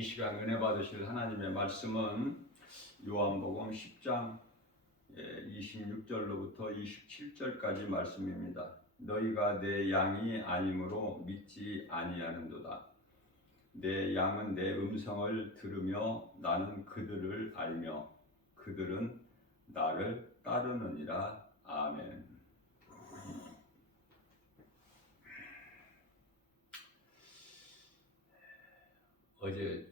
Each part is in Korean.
이 시간 은혜 받으실 하나님의 말씀은 요한복음 10장 26절로부터 27절까지 말씀입니다. 너희가 내 양이 아니므로 믿지 아니하는도다. 내 양은 내 음성을 들으며 나는 그들을 알며 그들은 나를 따르느니라. 아멘. 어제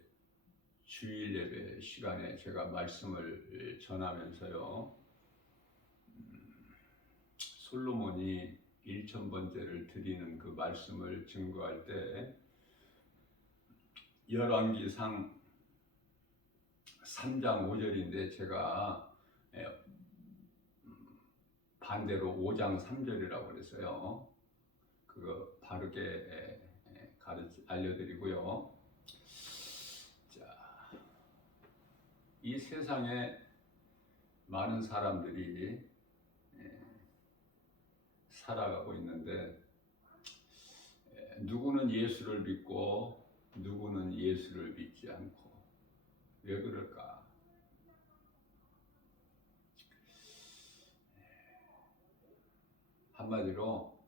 주일 예배 시간에 제가 말씀을 전하면서요, 솔로몬이 1000번째를 드리는 그 말씀을 증거할 때 열왕기상 3장 5절인데 제가 반대로 5장 3절이라고 그랬어요. 그거 바르게 알려드리고요. 자, 이 세상에 많은 사람들이 살아가고 있는데 누구는 예수를 믿고 누구는 예수를 믿지 않고, 왜 그럴까? 한마디로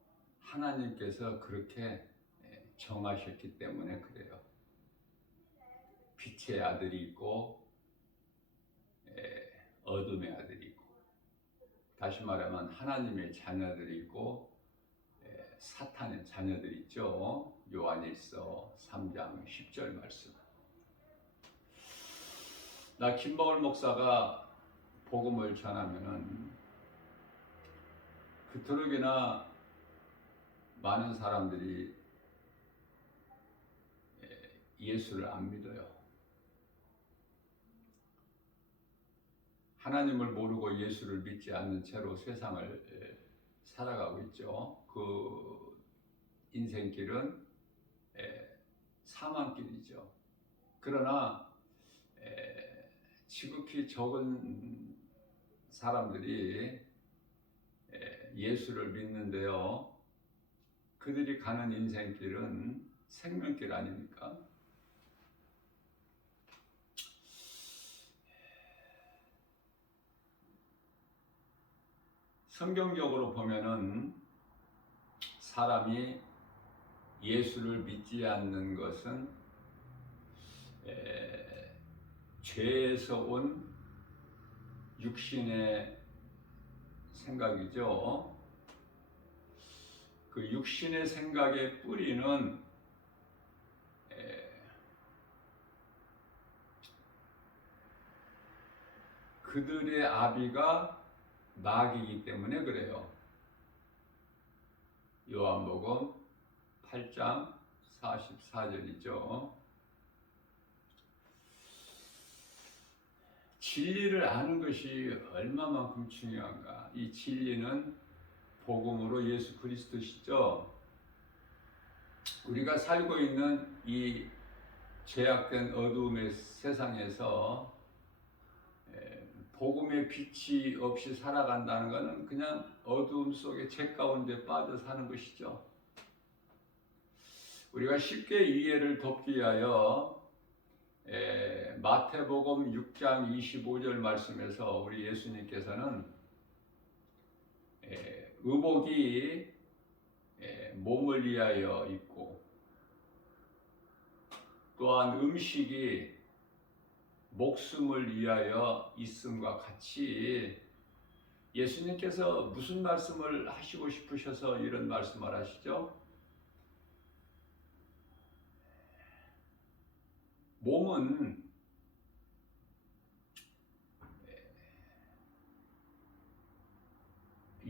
하나님께서 그렇게 정하셨기 때문에 그래요. 빛의 아들이 있고 어둠의 아들이 있고, 다시 말하면 하나님의 자녀들이 있고 사탄의 자녀들이 있죠. 요한일서 3장 10절 말씀. 나 김바울 목사가 복음을 전하면은 그토록이나 많은 사람들이 예수를 안 믿어요. 하나님을 모르고 예수를 믿지 않는 채로 세상을 살아가고 있죠. 그 인생길은 사망길이죠. 그러나 지극히 적은 사람들이 예수를 믿는데요, 그들이 가는 인생길은 생명길 아닙니까? 성경적으로 보면은 사람이 예수를 믿지 않는 것은 죄에서 온 육신의 생각이죠. 그 육신의 생각의 뿌리는 그들의 아비가 마귀이기 때문에 그래요. 요한복음 8장 44절이죠. 진리를 아는 것이 얼마만큼 중요한가. 이 진리는 복음으로 예수 그리스도시죠. 우리가 살고 있는 이 죄악된 어두움의 세상에서 복음의 빛이 없이 살아간다는 것은 그냥 어두움 속에 죄 가운데 빠져 사는 것이죠. 우리가 쉽게 이해를 돕기 위하여 마태복음 6장 25절 말씀에서 우리 예수님께서는 의복이 몸을 위하여 있고 또한 음식이 목숨을 위하여 있음과 같이, 예수님께서 무슨 말씀을 하시고 싶으셔서 이런 말씀을 하시죠? 몸은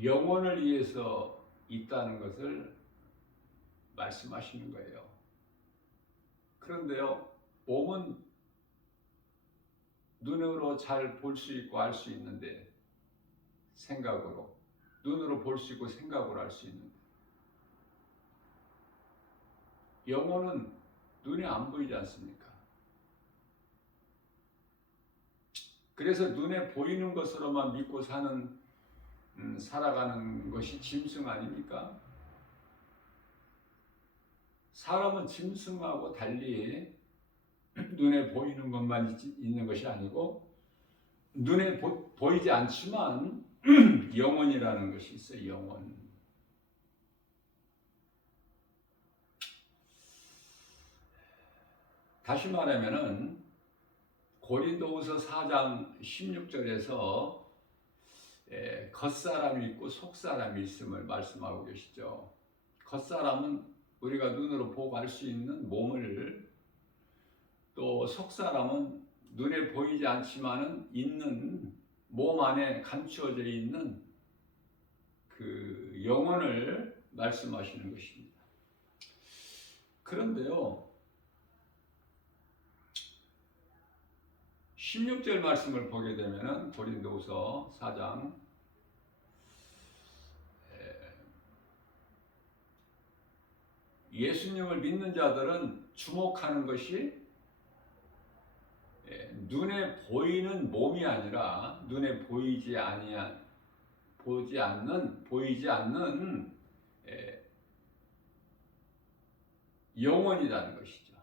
영혼을 위해서 있다는 것을 말씀하시는 거예요. 그런데요, 몸은 눈으로 잘 볼 수 있고 알 수 있는데, 생각으로 눈으로 볼 수 있고 생각으로 알 수 있는데, 영혼은 눈에 안 보이지 않습니까? 그래서 눈에 보이는 것으로만 믿고 살아가는 것이 짐승 아닙니까? 사람은 짐승하고 달리 눈에 보이는 것만 있는 것이 아니고 눈에 보이지 않지만 영혼이라는 것이 있어요. 영혼. 다시 말하면은 고린도후서 4장 16절에서 겉사람이 있고 속사람이 있음을 말씀하고 계시죠. 겉사람은 우리가 눈으로 보고 알 수 있는 몸을, 또 속사람은 눈에 보이지 않지만은 있는 몸 안에 감추어져 있는 그 영혼을 말씀하시는 것입니다. 그런데요, 16절 말씀을 보게 되면은 고린도후서 4장 예수님을 믿는 자들은 주목하는 것이 눈에 보이는 몸이 아니라 눈에 보이지 않는 영혼이라는 것이죠.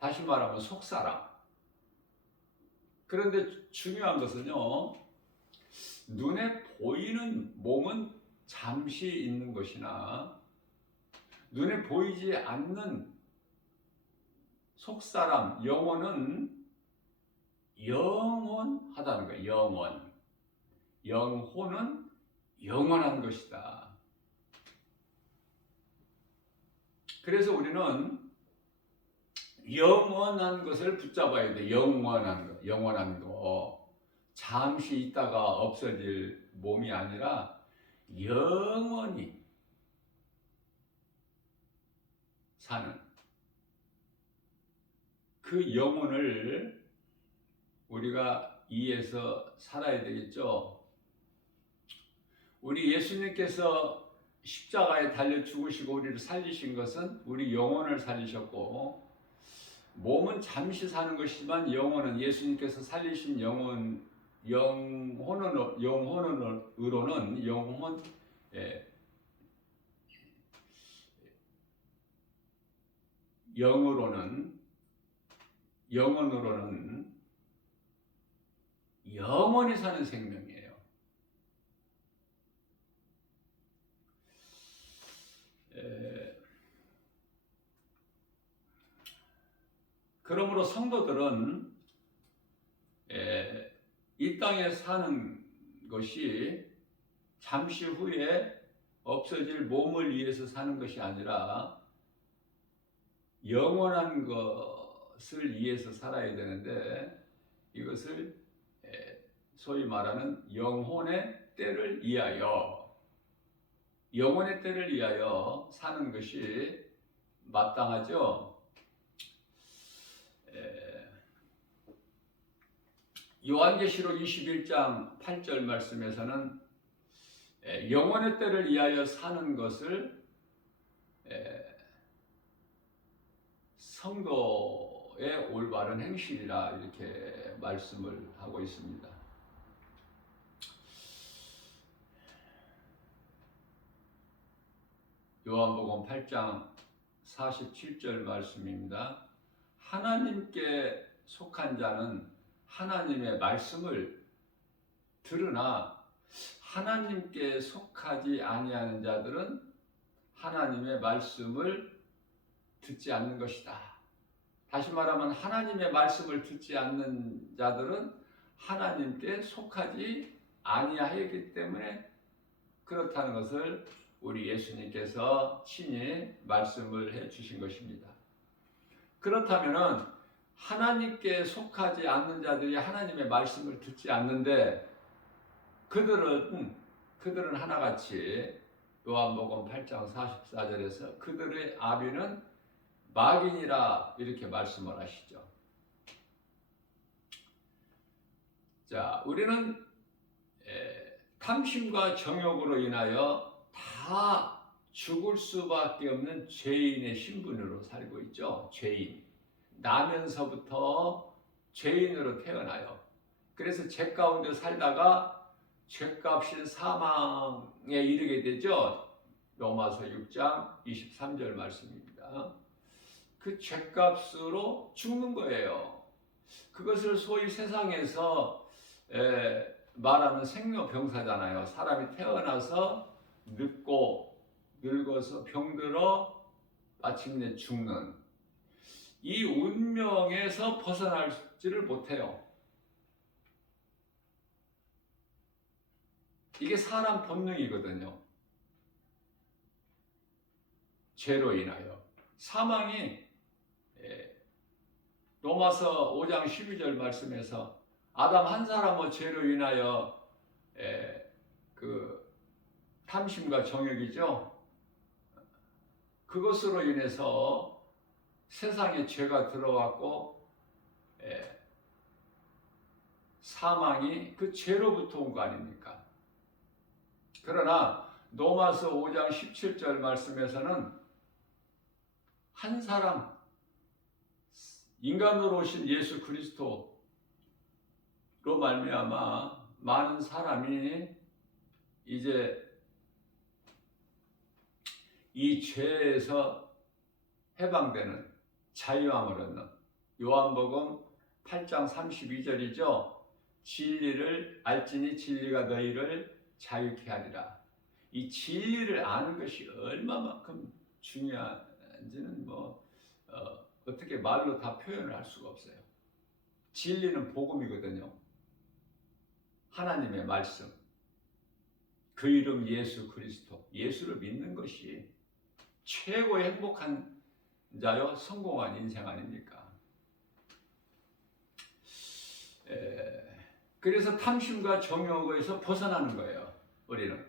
다시 말하면 속사람. 그런데 중요한 것은요, 눈에 보이는 몸은 잠시 있는 것이나 눈에 보이지 않는 속사람, 영혼은 영원하다는 거예요. 영원. 영혼은 영원한 것이다. 그래서 우리는 영원한 것을 붙잡아야 돼. 영원한 거. 잠시 있다가 없어질 몸이 아니라 영원히 사는 그 영혼을 우리가 이해해서 살아야 되겠죠. 우리 예수님께서 십자가에 달려 죽으시고 우리를 살리신 것은 우리 영혼을 살리셨고, 몸은 잠시 사는 것이지만 영혼은, 예수님께서 살리신 영으로는 영원히 사는 생명이에요. 그러므로 성도들은 이 땅에 사는 것이 잠시 후에 없어질 몸을 위해서 사는 것이 아니라 영원한 것을 위해서 살아야 되는데, 이것을 소위 말하는 영혼의 때를 위하여 사는 것이 마땅하죠. 요한계시록 21장 8절 말씀에서는 영혼의 때를 위하여 사는 것을 성도의 올바른 행실이라 이렇게 말씀을 하고 있습니다. 요한복음 8장 47절 말씀입니다. 하나님께 속한 자는 하나님의 말씀을 들으나 하나님께 속하지 아니하는 자들은 하나님의 말씀을 듣지 않는 것이다. 다시 말하면 하나님의 말씀을 듣지 않는 자들은 하나님께 속하지 아니하였기 때문에 그렇다는 것을 우리 예수님께서 친히 말씀을 해 주신 것입니다. 그렇다면 하나님께 속하지 않는 자들이 하나님의 말씀을 듣지 않는데 그들은 하나같이 요한복음 8장 44절에서 그들의 아비는 마귀니라 이렇게 말씀을 하시죠. 자, 우리는 탐심과 정욕으로 인하여 다 죽을 수밖에 없는 죄인의 신분으로 살고 있죠. 죄인. 나면서부터 죄인으로 태어나요. 그래서 죄 가운데 살다가 죄값인 사망에 이르게 되죠. 로마서 6장 23절 말씀입니다. 그 죗값으로 죽는 거예요. 그것을 소위 세상에서 말하는 생로병사잖아요. 사람이 태어나서 늙어서 병들어 마침내 죽는 이 운명에서 벗어나지를 못해요. 이게 사람 본능이거든요. 죄로 인하여 사망이 로마서 5장 12절 말씀에서 아담 한 사람의 죄로 인하여 그 탐심과 정욕이죠. 그것으로 인해서 세상에 죄가 들어왔고 사망이 그 죄로부터 온 거 아닙니까? 그러나 로마서 5장 17절 말씀에서는 한 사람 인간으로 오신 예수 그리스도로 말미암아 많은 사람이 이제 이 죄에서 해방되는 자유함을 얻는 요한복음 8장 32절이죠. 진리를 알지니 진리가 너희를 자유케 하리라. 이 진리를 아는 것이 얼마만큼 중요한지는 어떻게 말로 다 표현을 할 수가 없어요. 진리는 복음이거든요. 하나님의 말씀, 그 이름 예수 그리스도, 예수를 믿는 것이 최고의 행복한 자요 성공한 인생 아닙니까? 그래서 탐심과 정욕에서 벗어나는 거예요. 우리는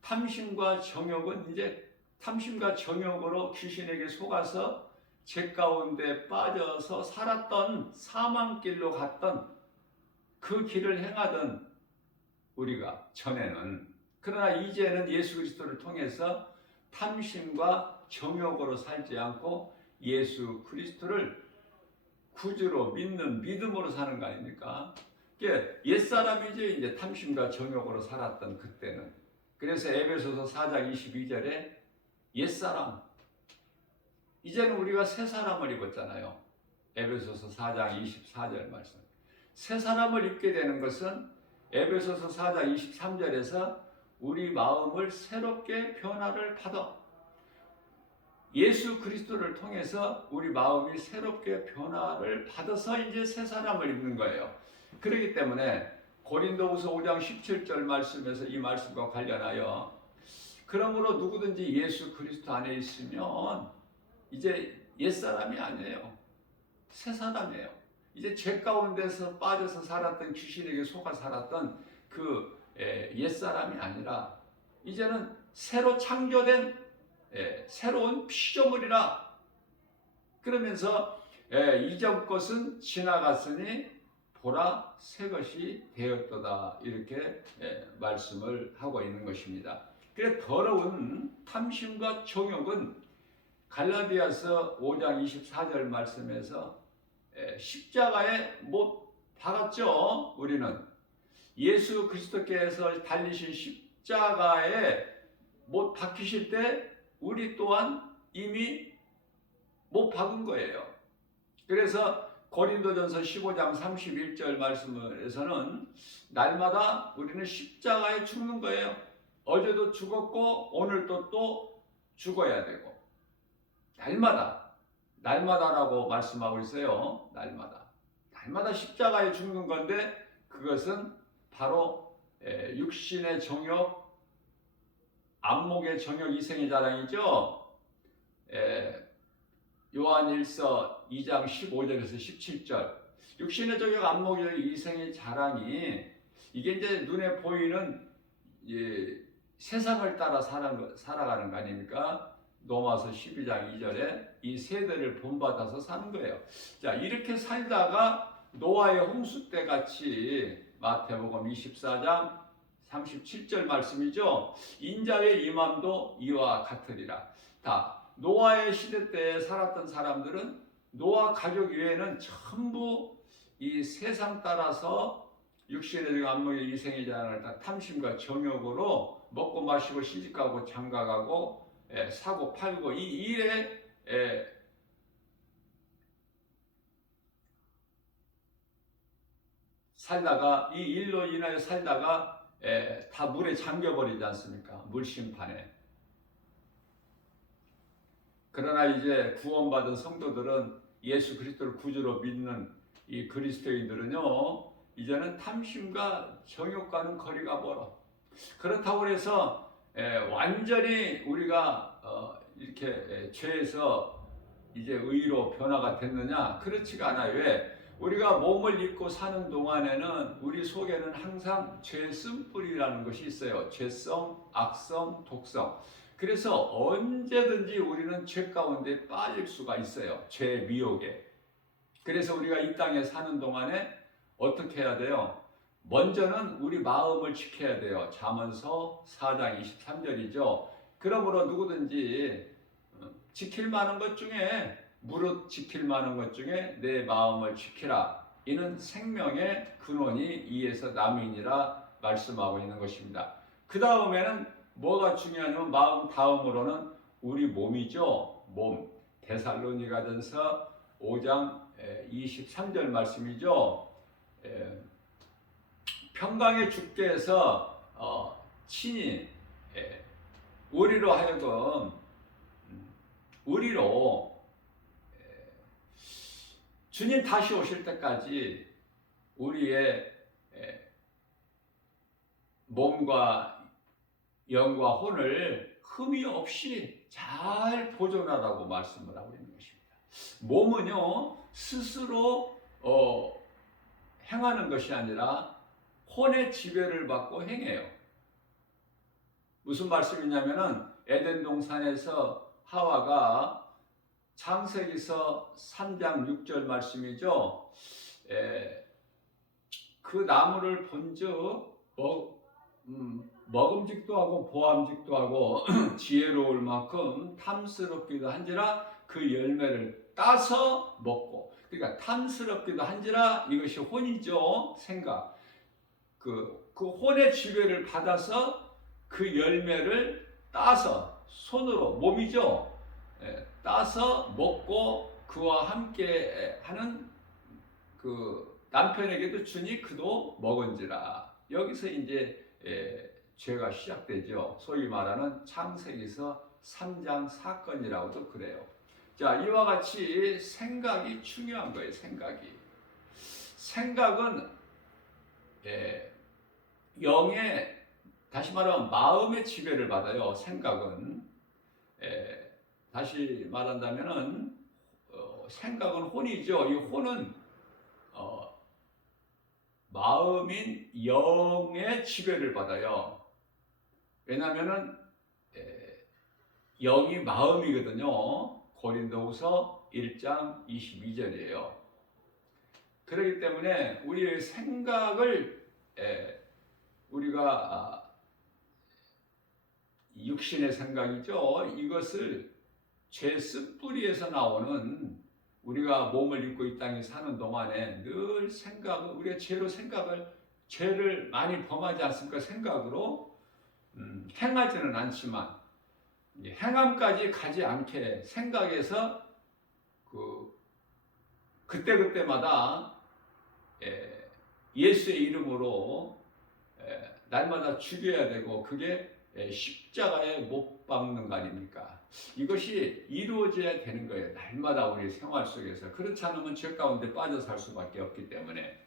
탐심과 정욕은 이제 탐심과 정욕으로 귀신에게 속아서 죄 가운데 빠져서 살았던 사망길로 갔던 그 길을 행하던 우리가 전에는, 그러나 이제는 예수 그리스도를 통해서 탐심과 정욕으로 살지 않고 예수 그리스도를 구주로 믿는 믿음으로 사는 거 아닙니까? 옛사람이죠. 이제 탐심과 정욕으로 살았던 그때는. 그래서 에베소서 4장 22절에 옛사람, 이제는 우리가 새 사람을 입었잖아요. 에베소서 4장 24절 말씀. 새 사람을 입게 되는 것은 에베소서 4장 23절에서 우리 마음을 새롭게 변화를 받아 예수 그리스도를 통해서 우리 마음이 새롭게 변화를 받아서 이제 새 사람을 입는 거예요. 그렇기 때문에 고린도후서 5장 17절 말씀에서 이 말씀과 관련하여 그러므로 누구든지 예수 그리스도 안에 있으면 이제 옛사람이 아니에요. 새 사람이에요. 이제 죄 가운데서 빠져서 살았던, 귀신에게 속아 살았던 그 옛사람이 아니라 이제는 새로 창조된 새로운 피조물이라. 그러면서 이전 것은 지나갔으니 보라 새 것이 되었도다, 이렇게 말씀을 하고 있는 것입니다. 그래 더러운 탐심과 정욕은 갈라디아서 5장 24절 말씀에서 십자가에 못 박았죠. 우리는 예수 그리스도께서 달리신 십자가에 못 박히실 때 우리 또한 이미 못 박은 거예요. 그래서 고린도전서 15장 31절 말씀에서는 날마다 우리는 십자가에 죽는 거예요. 어제도 죽었고 오늘도 또 죽어야 되고, 날마다라고 말씀하고 있어요. 날마다 십자가에 죽는 건데, 그것은 바로 육신의 정욕, 안목의 정욕, 이생의 자랑이죠. 요한일서 2장 15절에서 17절, 육신의 정욕, 안목의 이생의 자랑이 이게 이제 눈에 보이는 세상을 따라 살아가는 거 아닙니까? 로마서 12장 2절에 이 세대를 본받아서 사는 거예요. 자, 이렇게 살다가 노아의 홍수 때 같이 마태복음 24장 37절 말씀이죠. 인자의 임함도 이와 같으리라. 다 노아의 시대 때 살았던 사람들은 노아 가족 외에는 전부 이 세상 따라서 육신의 안목의 이생의 자랑을 다 탐심과 정욕으로 먹고 마시고 시집가고 장가가고 사고 팔고 이 일에 살다가 이 일로 인하여 살다가 다 물에 잠겨버리지 않습니까? 물심판에. 그러나 이제 구원받은 성도들은 예수 그리스도를 구주로 믿는 이 그리스도인들은요, 이제는 탐심과 정욕과는 거리가 멀어. 그렇다고 해서 완전히 우리가 이렇게 죄에서 이제 의로 변화가 됐느냐? 그렇지가 않아요. 왜? 우리가 몸을 입고 사는 동안에는 우리 속에는 항상 죄의 쓴뿌리라는 것이 있어요. 죄성, 악성, 독성. 그래서 언제든지 우리는 죄 가운데 빠질 수가 있어요. 죄의 미혹에. 그래서 우리가 이 땅에 사는 동안에 어떻게 해야 돼요? 먼저는 우리 마음을 지켜야 돼요. 잠언서 4장 23절이죠. 그러므로 누구든지 지킬 만한 것 중에 무릇 지킬 만한 것 중에 내 마음을 지키라. 이는 생명의 근원이 이에서 남이니라 말씀하고 있는 것입니다. 그 다음에는 뭐가 중요하냐면 마음 다음으로는 우리 몸이죠. 몸. 데살로니가전서 5장 23절 말씀이죠. 평강의 주께서 친히 우리로 하여금 주님 다시 오실 때까지 우리의 몸과 영과 혼을 흠이 없이 잘 보존하라고 말씀을 하고 있는 것입니다. 몸은요 스스로 행하는 것이 아니라 혼의 지배를 받고 행해요. 무슨 말씀이냐면은 에덴 동산에서 하와가 창세기서 3장 6절 말씀이죠. 그 나무를 본즉 먹음직도 하고 보암직도 하고 지혜로울 만큼 탐스럽기도 한지라 그 열매를 따서 먹고, 그러니까 탐스럽기도 한지라 이것이 혼이죠. 생각. 그 혼의 지배를 받아서 그 열매를 따서 손으로, 몸이죠. 따서 먹고 그와 함께 하는 그 남편에게도 주니 그도 먹은지라. 여기서 이제 죄가 시작되죠. 소위 말하는 창세기서 3장 사건이라고도 그래요. 자, 이와 같이 생각이 중요한 거예요. 생각은 영의, 다시 말하면 마음의 지배를 받아요. 생각은 다시 말한다면은 생각은 혼이죠. 이 혼은 마음인 영의 지배를 받아요. 왜냐하면은 영이 마음이거든요. 고린도후서 1장 22절이에요. 그렇기 때문에 우리의 생각을 우리가 육신의 생각이죠. 이것을 죄 쓴뿌리에서 나오는, 우리가 몸을 입고 이 땅에 사는 동안에 늘 생각을, 우리가 죄를 많이 범하지 않습니까? 생각으로 행하지는 않지만 행함까지 가지 않게 생각에서 그때그때마다 예수의 이름으로 날마다 죽여야 되고, 그게 십자가에 못 박는 거 아닙니까? 이것이 이루어져야 되는 거예요. 날마다 우리 생활 속에서. 그렇지 않으면 죄 가운데 빠져 살 수밖에 없기 때문에.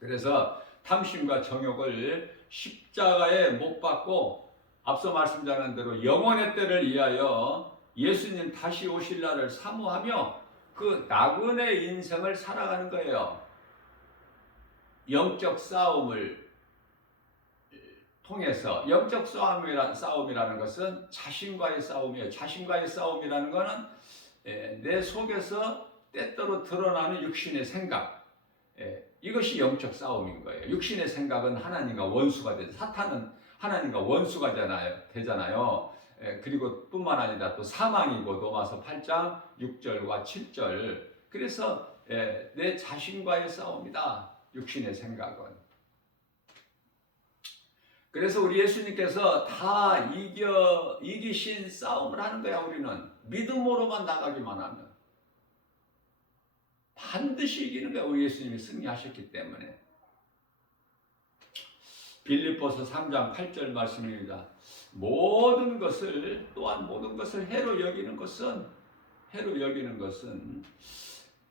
그래서 탐심과 정욕을 십자가에 못 박고, 앞서 말씀드린 대로 영원의 때를 위하여 예수님 다시 오실 날을 사모하며 그 나그네 인생을 살아가는 거예요. 영적 싸움을 통해서. 영적 싸움이라는 것은 자신과의 싸움이에요. 자신과의 싸움이라는 것은 내 속에서 때때로 드러나는 육신의 생각, 이것이 영적 싸움인 거예요. 육신의 생각은 하나님과 원수가 되죠. 사탄은 하나님과 원수가 되잖아요. 그리고 뿐만 아니라 또 사망이고, 로마서 8장 6절과 7절. 그래서 내 자신과의 싸움이다, 육신의 생각은. 그래서 우리 예수님께서 다 이기신 싸움을 하는 거야. 우리는 믿음으로만 나가기만 하면 반드시 이기는 거야. 우리 예수님이 승리하셨기 때문에. 빌립보서 3장 8절 말씀입니다. 모든 것을 또한 모든 것을 해로 여기는 것은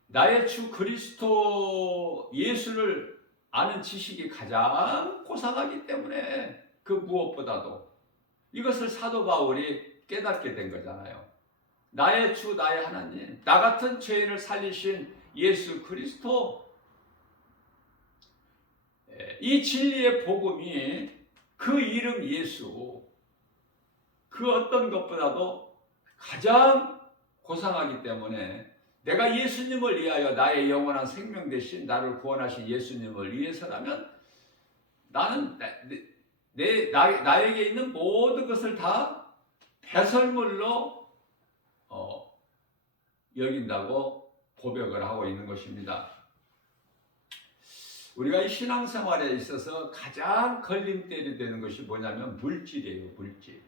나의 주 그리스도 예수를 아는 지식이 가장 고상하기 때문에 그 무엇보다도 이것을 사도 바울이 깨닫게 된 거잖아요. 나의 주 나의 하나님, 나 같은 죄인을 살리신 예수 그리스도, 이 진리의 복음이 그 이름 예수, 그 어떤 것보다도 가장 고상하기 때문에 내가 예수님을 위하여 나의 영원한 생명 대신 나를 구원하신 예수님을 위해서라면 나는 나에게 있는 모든 것을 다 배설물로 여긴다고 고백을 하고 있는 것입니다. 우리가 이 신앙생활에 있어서 가장 걸림돌이 되는 것이 뭐냐면 물질이에요. 물질.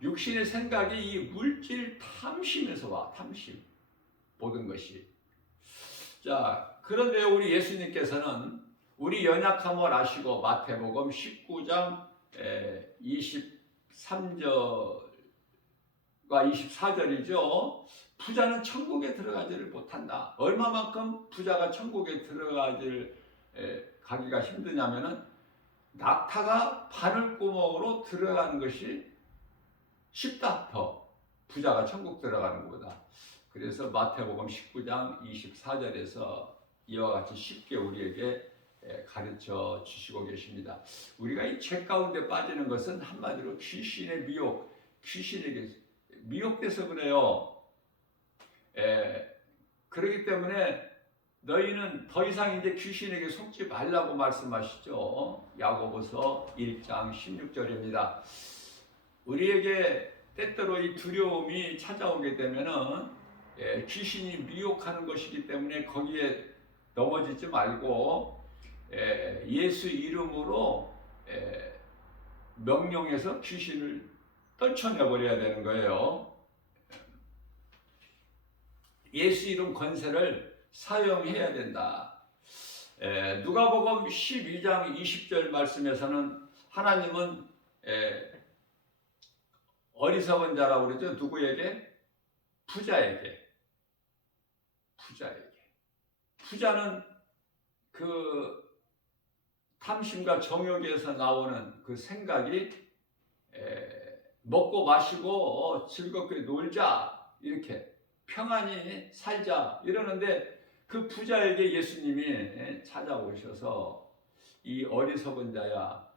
육신의 생각이 이 물질 탐심에서 와. 탐심. 모든 것이. 자, 그런데 우리 예수님께서는 우리 연약함을 아시고 마태복음 19장 23절과 24절이죠. 부자는 천국에 들어가지를 못한다. 얼마만큼 부자가 천국에 가기가 힘드냐면은 낙타가 바늘구멍으로 들어가는 것이 쉽다. 더 부자가 천국 들어가는 것보다. 그래서 마태복음 19장 24절에서 이와 같이 쉽게 우리에게 가르쳐 주시고 계십니다. 우리가 이 죄 가운데 빠지는 것은 한마디로 귀신의 미혹, 귀신에게 미혹돼서 그래요. 그렇기 때문에 너희는 더 이상 이제 귀신에게 속지 말라고 말씀하시죠. 야고보서 1장 16절입니다. 우리에게 때때로 이 두려움이 찾아오게 되면은 귀신이 미혹하는 것이기 때문에 거기에 넘어지지 말고 예수 이름으로 명령해서 귀신을 떨쳐내버려야 되는 거예요. 예수 이름 권세를 사용해야 된다. 누가복음 12장 20절 말씀에서는 하나님은 어리석은 자라고 그러죠. 누구에게? 부자에게. 부자는 그 탐심과 정욕에서 나오는 그 생각이 먹고 마시고 즐겁게 놀자, 이렇게 평안히 살자 이러는데, 그 부자에게 예수님이 찾아오셔서 이 어리석은 자야,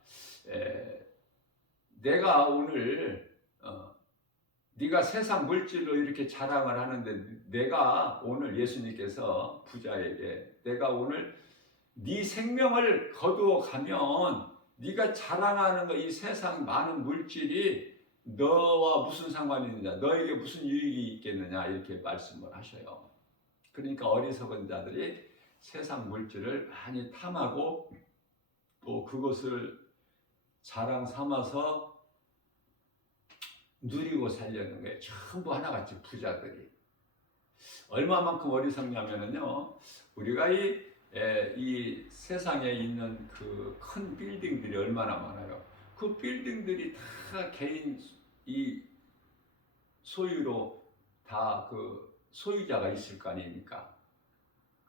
내가 오늘 네가 세상 물질로 이렇게 자랑을 하는데 내가 오늘, 예수님께서 부자에게 내가 오늘 네 생명을 거두어 가면 네가 자랑하는 거, 이 세상 많은 물질이 너와 무슨 상관이 있느냐, 너에게 무슨 유익이 있겠느냐, 이렇게 말씀을 하셔요. 그러니까 어리석은 자들이 세상 물질을 많이 탐하고 또 그것을 자랑 삼아서 누리고 살려는 거예요. 전부 하나같이 부자들이. 얼마만큼 어리석냐면요, 우리가 이 세상에 있는 그 큰 빌딩들이 얼마나 많아요. 그 빌딩들이 다 개인 이 소유로 다 그 소유자가 있을 거 아닙니까?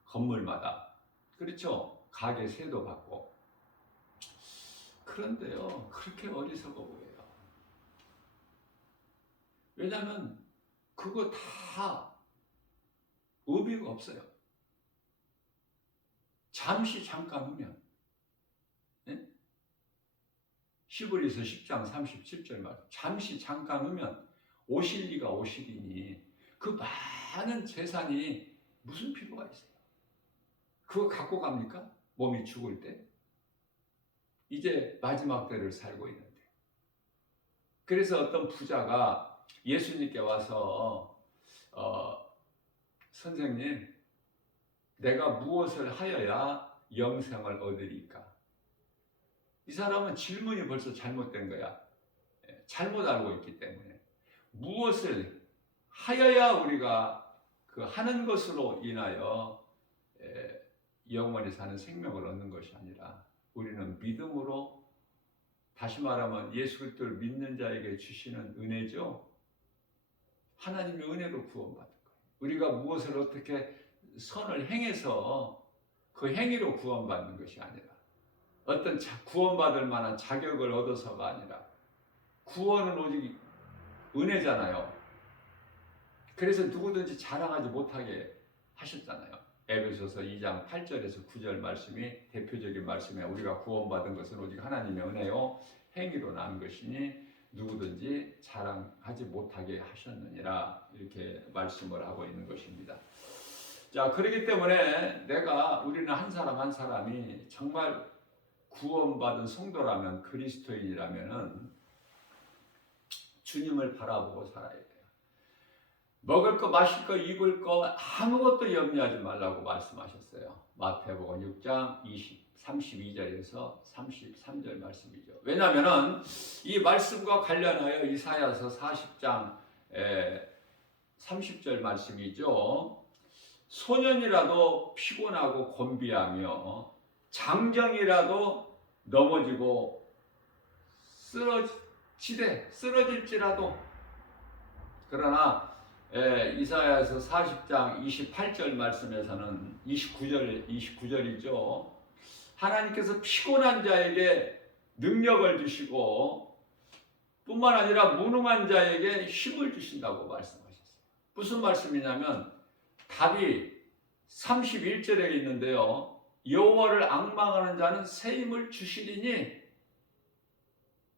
건물마다. 그렇죠? 가게 세도 받고. 그런데요, 그렇게 어리석어 보여요. 왜냐하면 그거 다 의미가 없어요. 잠시 잠깐 후면, 히브리서 10장 37절 말, 잠시 잠깐 후면 오실 리가 오시리니 그 많은 재산이 무슨 필요가 있어요? 그거 갖고 갑니까? 몸이 죽을 때? 이제 마지막 때를 살고 있는데. 그래서 어떤 부자가 예수님께 와서 선생님, 내가 무엇을 하여야 영생을 얻으리까? 이 사람은 질문이 벌써 잘못된 거야. 잘못 알고 있기 때문에. 무엇을 하여야 우리가 그 하는 것으로 인하여 영원히 사는 생명을 얻는 것이 아니라 우리는 믿음으로 다시 말하면 예수 그리스도를 믿는 자에게 주시는 은혜죠. 하나님의 은혜로 구원받은 거예요. 우리가 무엇을 어떻게 선을 행해서 그 행위로 구원받는 것이 아니라 어떤 구원받을 만한 자격을 얻어서가 아니라 구원은 오직 은혜잖아요. 그래서 누구든지 자랑하지 못하게 하셨잖아요. 에베소서 2장 8절에서 9절 말씀이 대표적인 말씀이에요. 우리가 구원받은 것은 오직 하나님의 은혜요 행위로 난 것이니 누구든지 자랑하지 못하게 하셨느니라, 이렇게 말씀을 하고 있는 것입니다. 자, 그렇기 때문에 우리는 한 사람 한 사람이 정말 구원받은 성도라면, 그리스도인이라면은 주님을 바라보고 살아야 돼요. 먹을 거, 마실 거, 입을 거 아무것도 염려하지 말라고 말씀하셨어요. 마태복음 6장 32절에서 33절 말씀이죠. 왜냐하면 이 말씀과 관련하여 이사야서 40장 30절 말씀이죠. 소년이라도 피곤하고 곤비하며 장정이라도 넘어지고 쓰러질지라도, 그러나 이사야서 40장 28절 말씀에서는 29절이죠. 하나님께서 피곤한 자에게 능력을 주시고 뿐만 아니라 무능한 자에게 힘을 주신다고 말씀하셨어요. 무슨 말씀이냐면 답이 31절에 있는데요. 여호와를 앙망하는 자는 새 힘을 주시리니,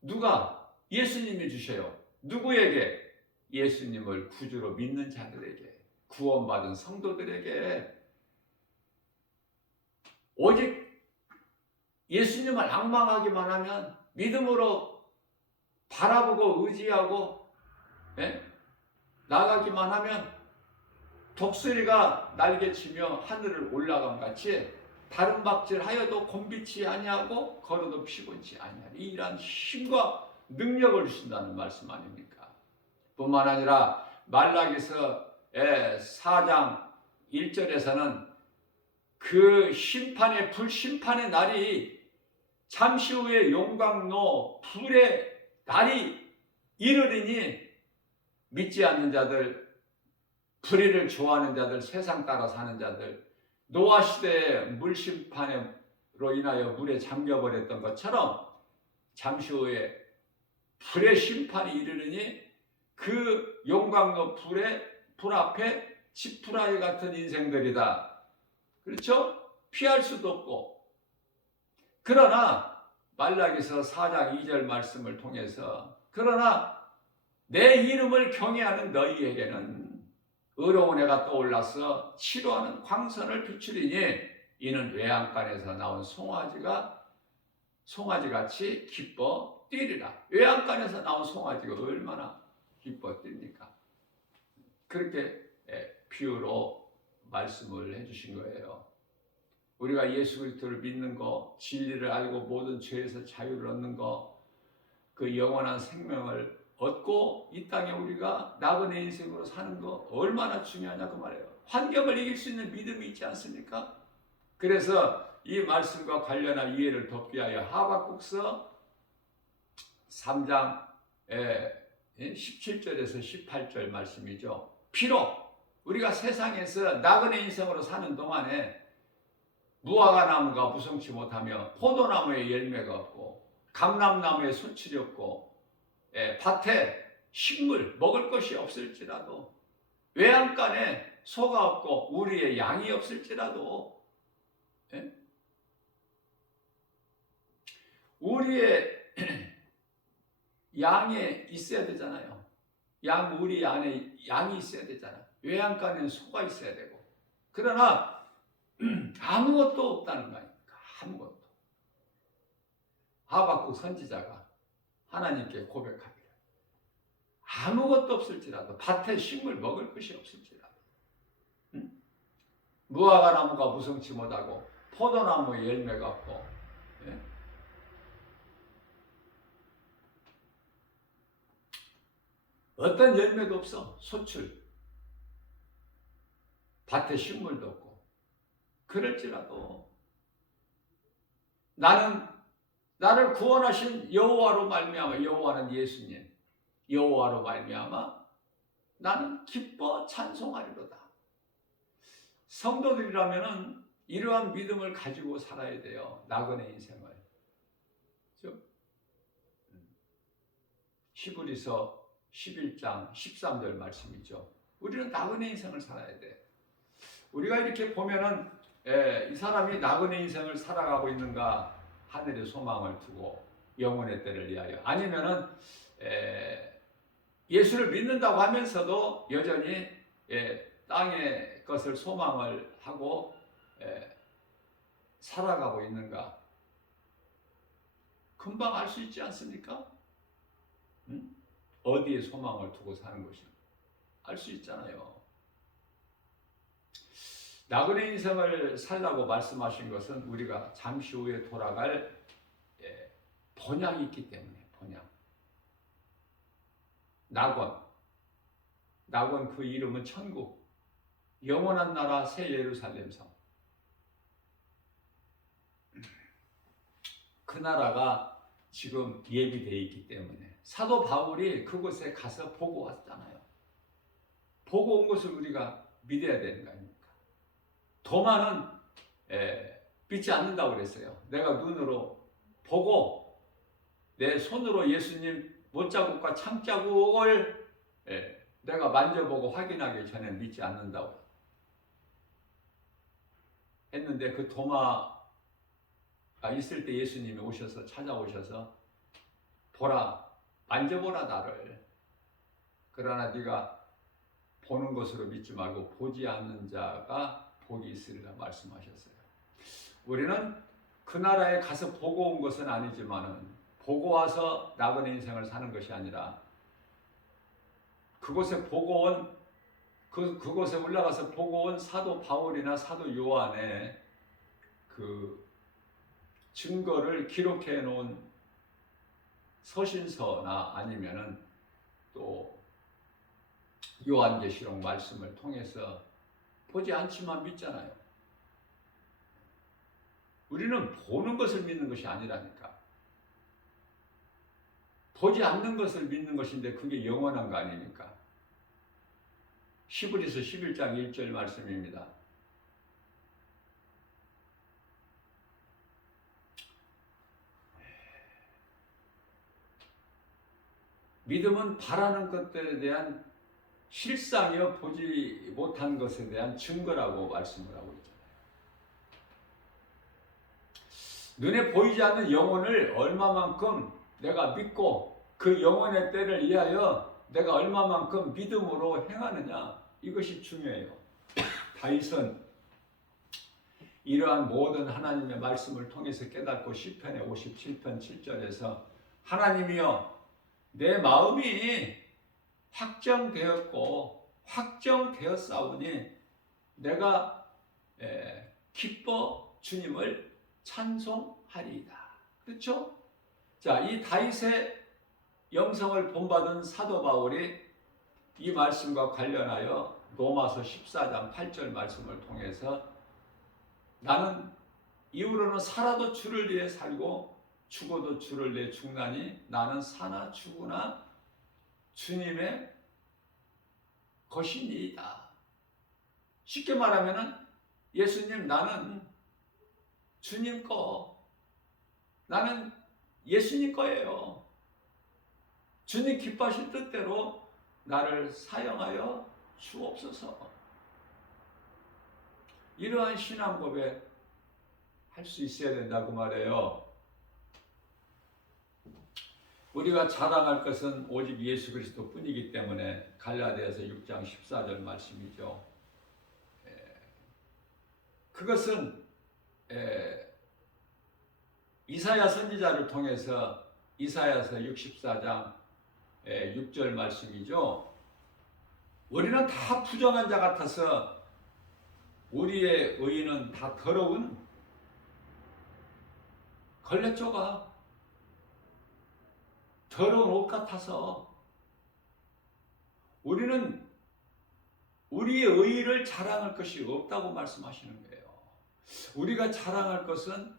누가? 예수님이 주셔요. 누구에게? 예수님을 구주로 믿는 자들에게, 구원받은 성도들에게. 오직 예수님을 앙망하기만 하면, 믿음으로 바라보고 의지하고 나가기만 하면 독수리가 날개치며 하늘을 올라감 같이 다른 박질하여도 곤비치 아니하고 걸어도 피곤치 아니하리. 이러한 힘과 능력을 주신다는 말씀 아닙니까? 뿐만 아니라 말라기서 4장 1절에서는 그 심판의 불심판의 날이 잠시 후에 용광로 불의 날이 이르리니 믿지 않는 자들, 불의를 좋아하는 자들, 세상 따라 사는 자들, 노아 시대의 물심판으로 인하여 물에 잠겨버렸던 것처럼 잠시 후에 불의 심판이 이르르니 그 용광로 불 앞에 지푸라기 같은 인생들이다. 그렇죠? 피할 수도 없고. 그러나 말라기서 4장 2절 말씀을 통해서, 그러나 내 이름을 경외하는 너희에게는 의로운 해가 떠올라서 치료하는 광선을 비추리니 이는 외양간에서 나온 송아지같이 기뻐 뛰리라. 외양간에서 나온 송아지가 얼마나 기뻐 뜁니까? 그렇게 비유로 말씀을 해주신 거예요. 우리가 예수 그리스도를 믿는 거, 진리를 알고 모든 죄에서 자유를 얻는 거, 그 영원한 생명을 얻고 이 땅에 우리가 나그네 인생으로 사는 거 얼마나 중요하냐 그 말이에요. 환경을 이길 수 있는 믿음이 있지 않습니까? 그래서 이 말씀과 관련한 이해를 돕기 위하여 하박국서 3장 17절에서 18절 말씀이죠. 비록 우리가 세상에서 나그네 인생으로 사는 동안에 무화과나무가 무성치 못하며 포도나무에 열매가 없고 감람나무에 손질이 없고 밭에 식물 먹을 것이 없을지라도, 외양간에 소가 없고 우리의 양이 없을지라도, 우리의 양에 있어야 되잖아요. 우리 안에 양이 있어야 되잖아요. 외양간에는 소가 있어야 되고. 그러나 아무것도 없다는 거 아닙니까? 아무것도. 하박국 선지자가 하나님께 고백합니다. 아무것도 없을지라도, 밭에 식물 먹을 것이 없을지라도, 무화과 나무가 무성치 못하고 포도나무에 열매가 없고, 어떤 열매도 없어. 소출, 밭에 식물도 없고, 그럴지라도 나는 나를 구원하신 여호와로 말미암아, 여호와는 예수님, 여호와로 말미암아 나는 기뻐 찬송하리로다. 성도들이라면은 이러한 믿음을 가지고 살아야 돼요. 나그네 인생을. 그렇죠? 히브리서 11장 13절 말씀이죠. 우리는 나그네 인생을 살아야 돼. 우리가 이렇게 보면은 이 사람이 나그네 인생을 살아가고 있는가, 하늘의 소망을 두고 영혼의 때를 위하여, 아니면은 예수를 믿는다고 하면서도 여전히 땅의 것을 소망을 하고 살아가고 있는가, 금방 알 수 있지 않습니까? 응? 어디에 소망을 두고 사는 것인가 알 수 있잖아요. 나그네 인생을 살라고 말씀하신 것은 우리가 잠시 후에 돌아갈 본향이 있기 때문에. 본향, 낙원 그 이름은 천국, 영원한 나라 새 예루살렘 성. 그 나라가 지금 예비되어 있기 때문에 사도 바울이 그곳에 가서 보고 왔잖아요. 보고 온 것을 우리가 믿어야 되는 거 아닙니까? 도마는 믿지 않는다고 그랬어요. 내가 눈으로 보고 내 손으로 예수님 못자국과 창자국을 내가 만져보고 확인하기 전에 믿지 않는다고 했는데, 그 도마가 있을 때 예수님이 오셔서 찾아오셔서 보라, 만져보라 나를. 그러나 네가 보는 것으로 믿지 말고 보지 않는 자가 복이 있으리라 말씀하셨어요. 우리는 그 나라에 가서 보고 온 것은 아니지만은, 보고 와서 나그네 인생을 사는 것이 아니라 그곳에 보고 온 그곳에 올라가서 보고 온 사도 바울이나 사도 요한의 그 증거를 기록해 놓은 서신서나 아니면은 또 요한계시록 말씀을 통해서 보지 않지만 믿잖아요. 우리는 보는 것을 믿는 것이 아니라니까. 보지 않는 것을 믿는 것인데 그게 영원한 거 아닙니까? 히브리서 11장 1절 말씀입니다. 믿음은 바라는 것들에 대한 실상이요 보지 못한 것에 대한 증거라고 말씀을 하고 있잖아요. 눈에 보이지 않는 영혼을 얼마만큼 내가 믿고 그 영혼의 때를 위하여 내가 얼마만큼 믿음으로 행하느냐, 이것이 중요해요. 다윗은 이러한 모든 하나님의 말씀을 통해서 깨닫고 시편의 57편 7절에서 하나님이여 내 마음이 확정되었고 확정되었사오니 내가 기뻐 주님을 찬송하리이다. 그렇죠? 자, 이 다윗의 영성을 본받은 사도 바울이 이 말씀과 관련하여 로마서 14장 8절 말씀을 통해서 나는 이후로는 살아도 주를 위해 살고 죽어도 주를 위해 죽나니 나는 사나 죽으나 주님의 것이니이다. 쉽게 말하면 예수님, 나는 주님 거, 나는 예수님 거예요. 주님 기뻐하실 뜻대로 나를 사용하여 주옵소서. 이러한 신앙 고백 할 수 있어야 된다 그 말이에요. 우리가 자랑할 것은 오직 예수 그리스도 뿐이기 때문에 갈라디아서 6장 14절 말씀이죠. 그것은 이사야 선지자를 통해서 이사야서 64장 6절 말씀이죠. 우리는 다 부정한 자 같아서 우리의 의인은 다 더러운 걸레조각, 더러운 옷 같아서 우리는 우리의 의의를 자랑할 것이 없다고 말씀하시는 거예요. 우리가 자랑할 것은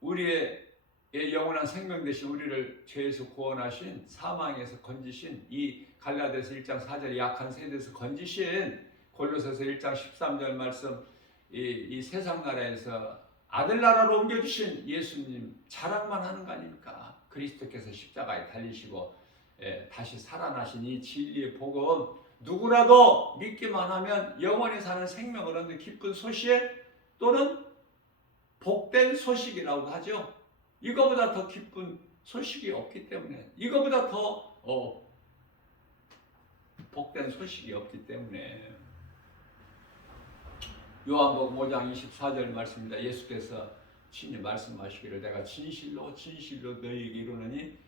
우리의 영원한 생명 대신 우리를 죄에서 구원하신, 사망에서 건지신, 이 갈라디아서 1장 4절 약한 세대에서 건지신, 골로새서 1장 13절 말씀, 이 세상 나라에서 아들 나라로 옮겨주신 예수님 자랑만 하는 거 아닙니까? 그리스도께서 십자가에 달리시고 다시 살아나신 이 진리의 복음, 누구라도 믿기만 하면 영원히 사는 생명을 얻는 기쁜 소식, 또는 복된 소식이라고 하죠. 이거보다 더 기쁜 소식이 없기 때문에, 이거보다 더 복된 소식이 없기 때문에. 요한복음 5장 24절 말씀입니다. 예수께서 친히 말씀하시기를 내가 진실로 진실로 너희에게 이르노니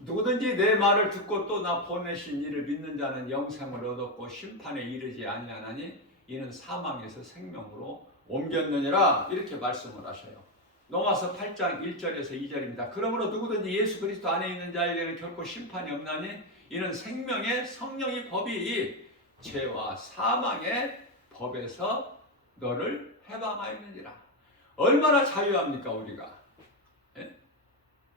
누구든지 내 말을 듣고 또 나 보내신 이를 믿는 자는 영생을 얻었고 심판에 이르지 아니하나니 이는 사망에서 생명으로 옮겼느니라, 이렇게 말씀을 하셔요. 로마서 8장 1절에서 2절입니다. 그러므로 누구든지 예수 그리스도 안에 있는 자에게는 결코 심판이 없나니 이는 생명의 성령의 법이 죄와 사망의 법에서 너를 해방하였느니라. 얼마나 자유합니까 우리가?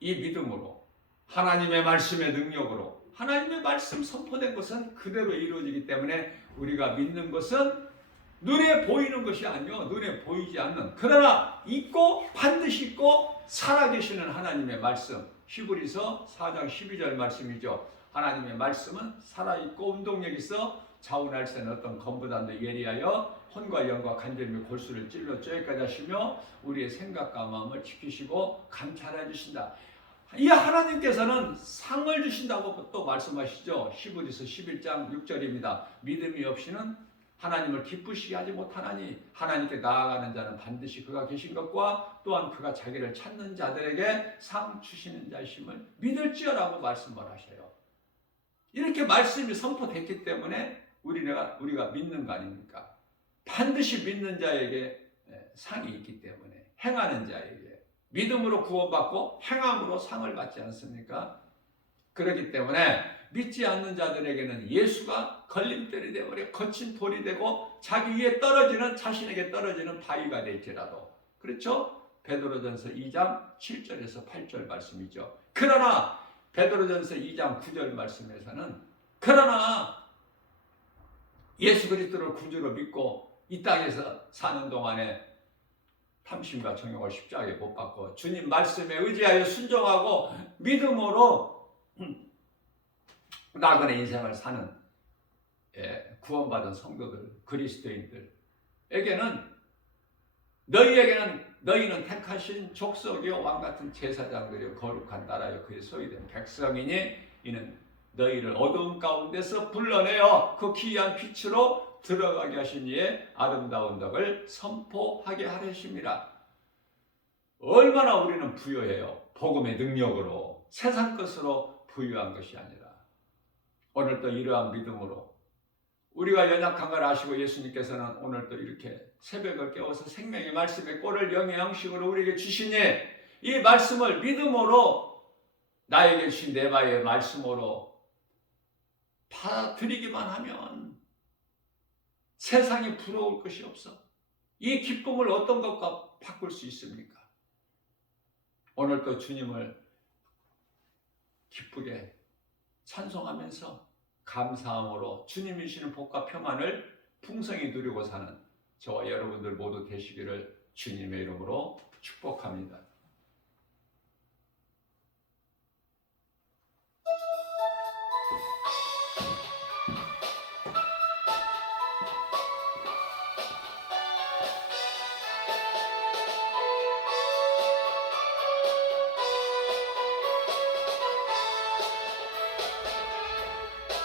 이 믿음으로, 하나님의 말씀의 능력으로, 하나님의 말씀 선포된 것은 그대로 이루어지기 때문에 우리가 믿는 것은 눈에 보이는 것이 아니요, 눈에 보이지 않는, 그러나 있고 반드시 있고 살아계시는 하나님의 말씀. 히브리서 4장 12절 말씀이죠. 하나님의 말씀은 살아있고 운동력 있어 좌우날 새는 어떤 검보다도 예리하여 혼과 영과 관절 및 골수를 찔러 뼈에까지 하시며 우리의 생각과 마음을 지키시고 감찰해 주신다. 이 하나님께서는 상을 주신다고 또 말씀하시죠. 히브리서 11장 6절입니다. 믿음이 없이는 하나님을 기쁘시게 하지 못하나니 하나님께 나아가는 자는 반드시 그가 계신 것과 또한 그가 자기를 찾는 자들에게 상 주시는 자이심을 믿을지어라고 말씀을 하셔요. 이렇게 말씀이 선포됐기 때문에 우리가 믿는 거 아닙니까? 반드시 믿는 자에게 상이 있기 때문에, 행하는 자에게 믿음으로 구원받고 행함으로 상을 받지 않습니까? 그렇기 때문에 믿지 않는 자들에게는 예수가 걸림돌이 되어버려 거친 돌이 되고 자기 위에 떨어지는, 자신에게 떨어지는 바위가 될지라도, 그렇죠? 베드로전서 2장 7절에서 8절 말씀이죠. 그러나 베드로전서 2장 9절 말씀에서는 그러나 예수 그리스도를 구주로 믿고 이 땅에서 사는 동안에 탐심과 정욕을 십자가에 못 박고 주님 말씀에 의지하여 순종하고 믿음으로 나그네 인생을 사는 구원받은 성도들, 그리스도인들에게는 너희는 택하신 족속이요 왕같은 제사장들이요 거룩한 나라요 그의 소유된 백성이니 이는 너희를 어두움 가운데서 불러내어 그 귀한 빛으로 들어가게 하신 이의 아름다운 덕을 선포하게 하려심이라. 얼마나 우리는 부유해요. 복음의 능력으로, 세상 것으로 부유한 것이 아니라 오늘도 이러한 믿음으로 우리가 연약한 걸 아시고 예수님께서는 오늘도 이렇게 새벽을 깨워서 생명의 말씀의 꼴을 영의 양식으로 우리에게 주시니 이 말씀을 믿음으로 나에게 주신 네바의 말씀으로 받아들이기만 하면 세상에 부러울 것이 없어. 이 기쁨을 어떤 것과 바꿀 수 있습니까? 오늘도 주님을 기쁘게 찬송하면서 감사함으로 주님이 주시는 복과 평안을 풍성히 누리고 사는 저와 여러분들 모두 되시기를 주님의 이름으로 축복합니다.